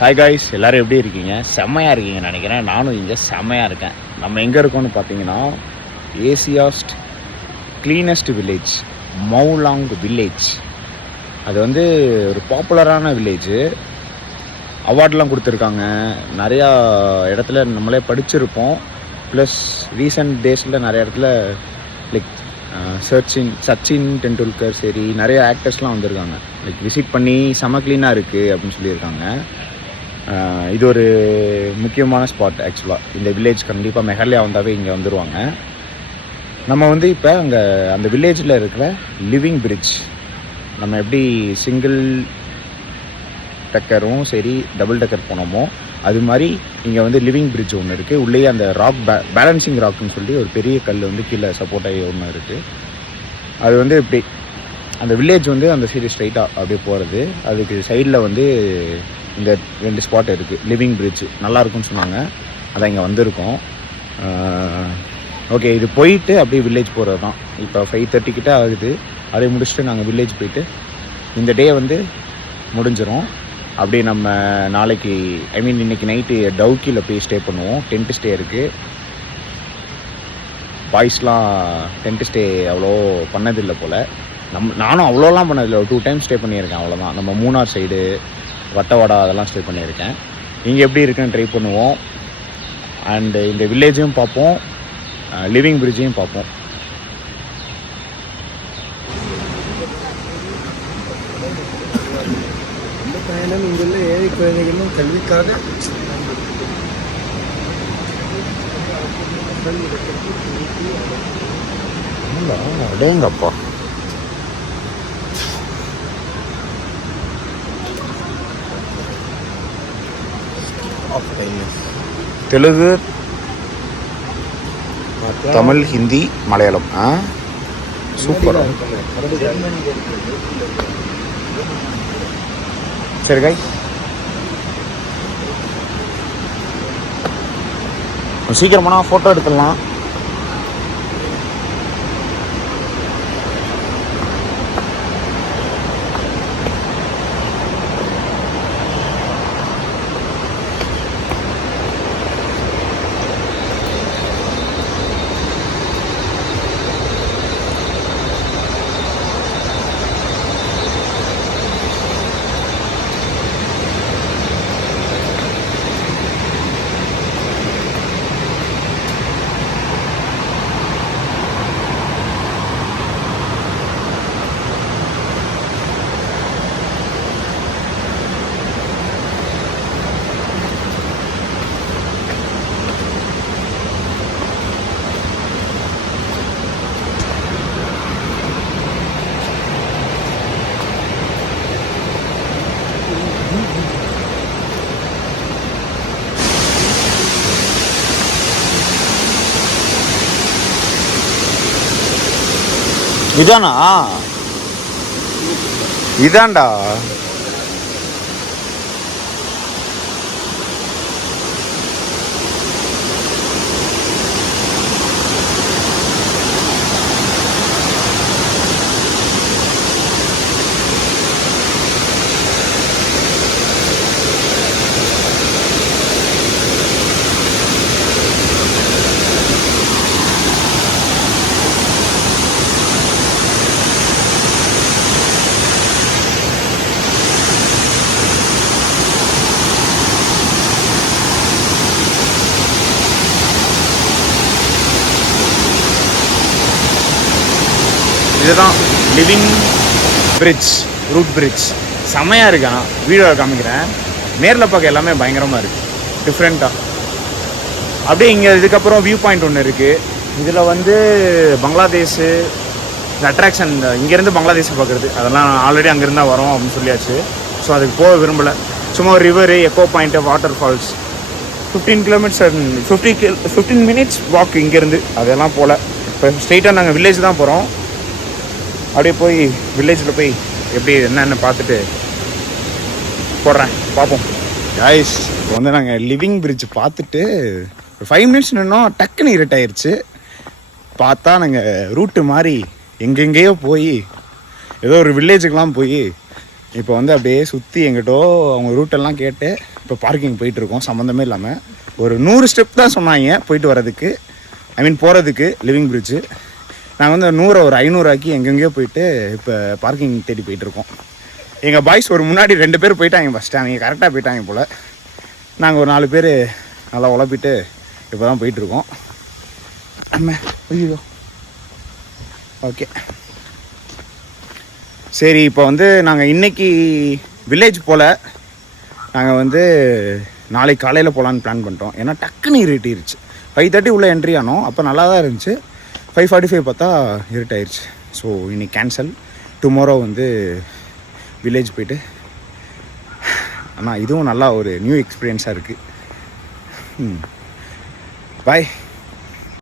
Hi guys, எல்லோரும் எப்படி இருக்கீங்க? செம்மையாக இருக்கீங்கன்னு நினைக்கிறேன். நானும் இங்கே செம்மையாக இருக்கேன். நம்ம எங்கே இருக்கோம்னு பார்த்தீங்கன்னா ஏசியாஸ்ட் க்ளீனஸ்ட் வில்லேஜ், மௌலாங் வில்லேஜ். அது வந்து ஒரு பாப்புலரான வில்லேஜு. அவார்ட்லாம் கொடுத்துருக்காங்க. நிறையா இடத்துல நம்மளே படிச்சிருப்போம். ப்ளஸ் ரீசெண்ட் டேஸில் நிறைய இடத்துல லைக் சச்சின் டெண்டுல்கர் சரி நிறைய ஆக்டர்ஸ்லாம் வந்திருக்காங்க. லைக் விசிட் பண்ணி செம க்ளீனாக இருக்குது அப்படின்னு சொல்லியிருக்காங்க. இது ஒரு முக்கியமான ஸ்பாட் ஆக்சுவலாக. இந்த வில்லேஜ் கண்டிப்பாக மெகாலயா வந்தாவே இங்கே வந்துடுவாங்க. நம்ம வந்து இப்போ அங்கே அந்த வில்லேஜில் இருக்கிற லிவிங் பிரிட்ஜ், நம்ம எப்படி சிங்கிள் டக்கரும் சரி டபுள் டக்கர் போனோமோ அது மாதிரி இங்கே வந்து லிவிங் பிரிட்ஜ் ஒன்று இருக்குது. உள்ளேயே அந்த ராக் பேலன்சிங் ராக்குன்னு சொல்லி ஒரு பெரிய கல் வந்து கீழே சப்போர்ட் ஆகி ஒன்று இருக்குது. அது வந்து இப்படி அந்த வில்லேஜ் வந்து அந்த சைடு ஸ்ட்ரைட்டாக அப்படியே போகிறது. அதுக்கு சைடில் வந்து இந்த 2 ஸ்பாட் இருக்குது. லிவிங் பிரிட்ஜ் நல்லாயிருக்குன்னு சொன்னாங்க. அதான் இங்கே வந்திருக்கோம். ஓகே, இது போயிட்டு அப்படியே வில்லேஜ் போகிறது தான். இப்போ 5:30 கிட்ட ஆகுது. அதை முடிச்சுட்டு நாங்கள் வில்லேஜ் போயிட்டு இந்த டே வந்து முடிஞ்சிடும். அப்படியே நம்ம நாளைக்கு இன்றைக்கி நைட்டு டவுக்கியில் போய் ஸ்டே பண்ணுவோம். டென்ட் ஸ்டே இருக்குது. பாய்ஸ்லாம் டென்ட் ஸ்டே அவ்வளோ பண்ணதில்லை போல். நானும் அவ்வளோலாம் பண்ணதில்லை. ஒரு 2 டைம் ஸ்டே பண்ணியிருக்கேன், அவ்வளோதான். நம்ம மூணார் சைடு வட்டவாடா அதெல்லாம் ஸ்டே பண்ணியிருக்கேன். இங்கே எப்படி இருக்குன்னு ட்ரை பண்ணுவோம். அண்டு இந்த வில்லேஜையும் பார்ப்போம், லிவிங் பிரிட்ஜையும் பார்ப்போம். இந்த பயணம் இங்குள்ள ஏழை குழந்தைகளும் கல்விக்காக அடேங்கப்பா. தெலுங்கு, தமிழ், ஹிந்தி, மலையாளம். சூப்பர். சரி காய், சீக்கிரமான ஃபோட்டோ எடுத்துடலாம். இதானா? இதான்டா. இதுதான் லிவிங் பிரிட்ஜ், ரூட் பிரிட்ஜ். செம்மையாக இருக்கு. ஆனால் வீடியோவில் காமிக்கிறேன். நேரில் பார்க்க எல்லாமே பயங்கரமாக இருக்குது, டிஃப்ரெண்ட்டாக. அப்படியே இங்கே இதுக்கப்புறம் வியூ பாயிண்ட் ஒன்று இருக்குது. இதில் வந்து பங்களாதேஷு இந்த அட்ராக்ஷன், இங்கேருந்து பங்களாதேஷை பார்க்குறது, அதெல்லாம் ஆல்ரெடி அங்கேருந்து தான் வரோம் அப்படின்னு சொல்லியாச்சு. ஸோ அதுக்கு போக விரும்பலை. சும்மா ஒரு river, echo point, water falls, 15 kilometres 15 minutes walk இங்கேருந்து. அதெல்லாம் போல் இப்போ ஸ்ட்ரெயிட்டாக நாங்கள் வில்லேஜ் தான் போகிறோம். அப்படியே போய் வில்லேஜில் போய் எப்படி என்னென்ன பார்த்துட்டு போடுறேன், பார்ப்போம். காய்ஸ், இப்போ வந்து நாங்கள் லிவிங் பிரிட்ஜ் பார்த்துட்டு ஒரு 5 மினிட்ஸ் நின்னோம். டக்குன்னு இருட் ஆயிடுச்சு. பார்த்தா நாங்கள் ரூட்டு மாதிரி எங்கெங்கேயோ போய் ஏதோ ஒரு வில்லேஜுக்கெலாம் போய் இப்போ வந்து அப்படியே சுற்றி எங்கிட்டோ அவங்க ரூட்டெல்லாம் கேட்டு இப்போ பார்க்கிங் போயிட்டுருக்கோம். சம்மந்தமே இல்லாமல் ஒரு 100 ஸ்டெப் தான் சொன்னாங்க போயிட்டு வரதுக்கு, ஐ மீன் போகிறதுக்கு லிவிங் பிரிட்ஜு. நாங்கள் வந்து 100 ஒரு 500 ஆக்கி எங்கெங்கேயோ போயிட்டு இப்போ பார்க்கிங் தேடி போயிட்டுருக்கோம். எங்கள் பாய்ஸ் ஒரு முன்னாடி 2 பேர் போயிட்டாங்க ஃபஸ்ட்டு, அவங்க கரெக்டாக போயிட்டாங்க போல். நாங்கள் ஒரு 4 பேர் நல்லா உழப்பிட்டு இப்போ தான் போயிட்டுருக்கோம். ஐயோ ஓகே சரி. இப்போ வந்து நாங்கள் இன்றைக்கி வில்லேஜ் போல் நாங்கள் வந்து நாளைக்கு காலையில் போகலான்னு பிளான் பண்ணிட்டோம். ஏன்னா டக்குன்னு இருட்டிருச்சு. 5:30 உள்ளே என்ட்ரி ஆனோம், அப்போ நல்லா தான் இருந்துச்சு. 5:45 பார்த்தா இருட்டாயிருச்சு. ஸோ இன்னைக்கு கேன்சல். டுமாரோ வந்து வில்லேஜ் போயிட்டு, ஆனால் இதுவும் நல்லா ஒரு நியூ எக்ஸ்பீரியன்ஸாக இருக்குது. பாய்.